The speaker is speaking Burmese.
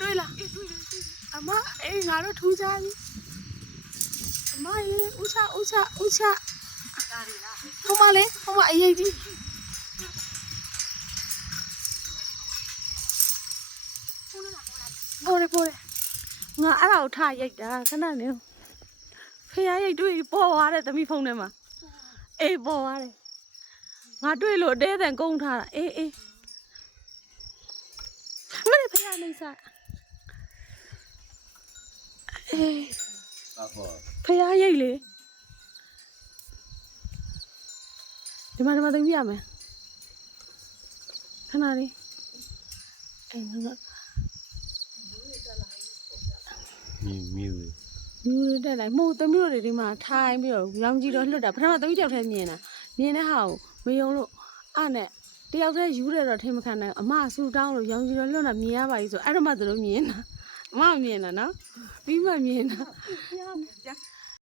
တွေ့လားအမအေးငါတို့ထူးကြပြီအမရေဥချဟိုမလေးဟိုမအရေးကြီးပေါ်တယ်ငါအဲ့ဒါကိုထားရိုက်တာခဏနေဖေးရိုက်တွေ့ပေါ်သွားတဲ့သမီးဖုန်းထဲမှာအေးပေါ်သွားတယ်ငါတွေ့လို့တဲတန်ကုန်းထားတာအေးမလေးဖေးနေစားအေးဖေးရိတ်လေဒီမှာသိပြရမယ်ခဏလေးအေးငါမြူတက်လိုက်မှုသမီးတို့တွေဒီမှာထိုင်ပြီးတော့ရောင်ကြီးတော့လွတ်တာပထမသမီးတယောက်တည်းမြင်တဲ့ဟာကိုမယုံလို့အဲ့နဲ့တယောက်တည်းယူတယ်တော့ထင်မခံနိုင်အမဆူတောင်းလို့ရောင်ကြီးတော့လွတ်တာမြင်ရပါပြီဆိုအဲ့တော့မှသူတို့မြင်တာအမမြင်တာနော်ပြီးမှမြင်တာ